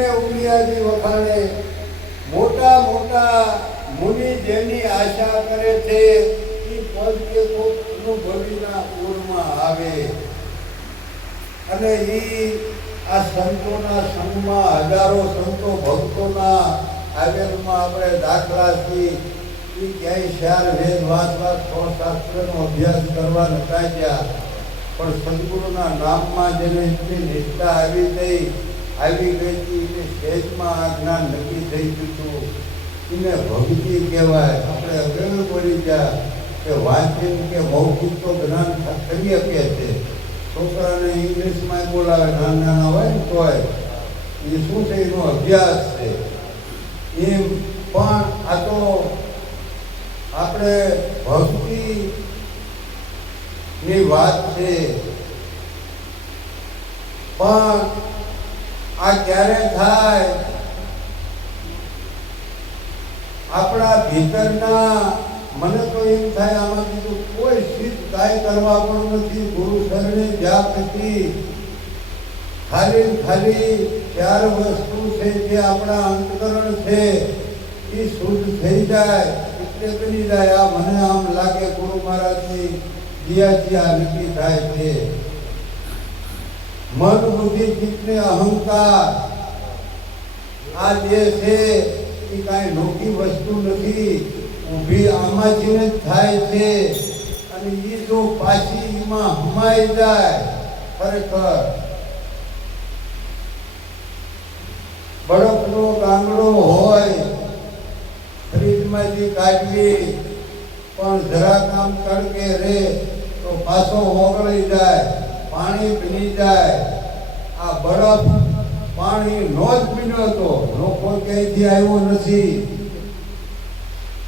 એને ઉમિયાજી વખાણે મોટા મોટા મુનિ જેની આશા કરે છે એ પદ કે કોક અનુભવીના પૂરમાં આવે અને એ આ સંતોના સંગમાં હજારો સંતો ભક્તોના આવેલમાં આપણે દાખલાથી એ ક્યાંય ચાર વેદ વાંચવા શાસ્ત્રનો અભ્યાસ કરવા નતા ગયા પણ સદગુરુના નામમાં જેને એટલી નિષ્ઠા આવી ગઈ એટલે સ્ટેજમાં આ જ્ઞાન નક્કી થઈ ગયું એને ભક્તિ કહેવાય. આપણે હવે બોલી ગયા કે વાંચન કે મૌખિક તો જ્ઞાન કરી શકે છે. છોકરાને ઇંગ્લિશમાં બોલાવે નાના નાના હોય ને તોય એ શું છે એનો અભ્યાસ છે. એમ પણ આ તો આપણે ભક્તિની વાત છે. પણ આ ક્યારે થાય? આપણા ભીતરના મને તો એમ થાય આમાં બીજું કોઈ સિદ્ધ કાંઈ કરવા પણ નથી. ગુરુ શરણે જ્યાં પછી ખાલી ચાર વસ્તુ છે જે આપણા અંતકરણ છે એ શુદ્ધ થઈ જાય એટલે બની જાય. આ મને આમ લાગે ગુરુ મહારાજની દિયાથી આ નક્કી થાય છે. મન બુદ્ધિ ચિત્તને અહંકાર આ જે છે એ કાંઈ નોખી વસ્તુ નથી. ઊભી આમાંથી જ થાય છે અને એ જો પાછી એમાં હમાઈ જાય ખરેખર બરફનો ગાંગડો હોય ફ્રીજમાંથી કાઢવી પણ જરાક આમ તડકે રે તો પાછો ઓગળી જાય, પાણી પીની જાય. આ બરફ પાણી નો જ પીનો હતો, લોકો ક્યાંયથી આવ્યો નથી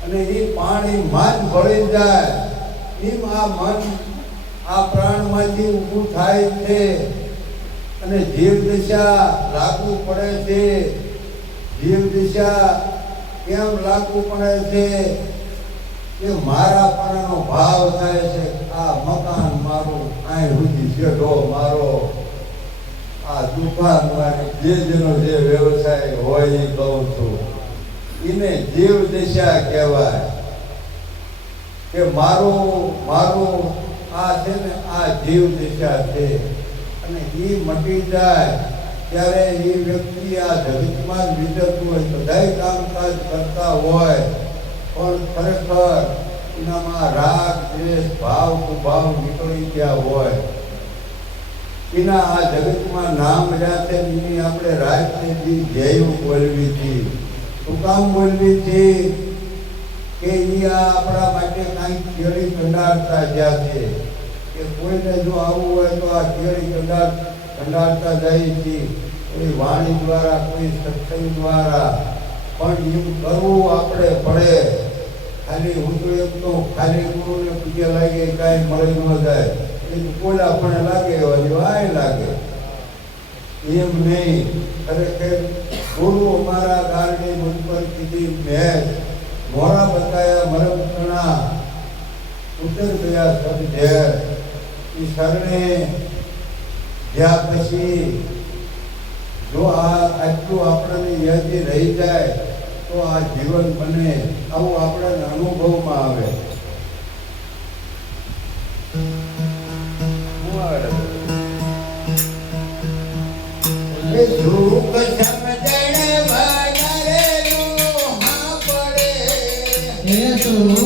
અને એ પાણી માં જ ભળી જાય. એમ આ મન આ પ્રાણમાંથી ઊભું થાય છે અને જીવ દિશા લાગુ પડે છે. જીવ દિશા કેમ લાગુ પડે છે કે મારા પણાનો ભાવ થાય છે. આ મકાન મારું, આ સુધી શેઠો મારો, આ દુકાન મારી, જે જેનો જે વ્યવસાય હોય એ કહું છું એને જીવ દિશા કહેવાય. કે મારું આ છે ને આ જીવ દિશા છે અને એ મટી જાય ત્યારે એ વ્યક્તિ આ જગતમાં જ વિચરતું હોય, બધાય કામકાજ કરતા હોય પણ ખરેખર એનામાં રાગ દ્વેષ ભાવ કુભાવ નીકળી ગયા હોય. એના આ જગતમાં નામ રહ્યા છે એની આપણે રાજની ધ્યેય બોલવી હતી. શું કામ બોલવી હતી કે એ આપણા માટે કાંઈક કેળી કંડારતા જ્યાં છે કે કોઈને જો આવવું હોય તો આ કેળી કંડારતા જાય છે. કોઈ વાણી દ્વારા, કોઈ સત્સંગ દ્વારા, પણ એમ કરવું આપણે પડે. ખાલી હું તો એમ તો ખાલી ગુરુને પૂજ્ય લાગે કાંઈ મળી ન જાય, એ કોઈ આપણને લાગે વાય લાગે એમ નહીં. ખરેખર ગુરુ અમારા ગારની મુજ પર કીધી મહેર, મોરા બતાયા મરમ કણા, ઉતર ગયા સબ ઝેર. એ શરણે જ્યાં પછી જો આટલું આપણને યાદી રહી જાય તો આ જીવન બને, આવું આપણને અનુભવમાં આવે. સુખ સમજણ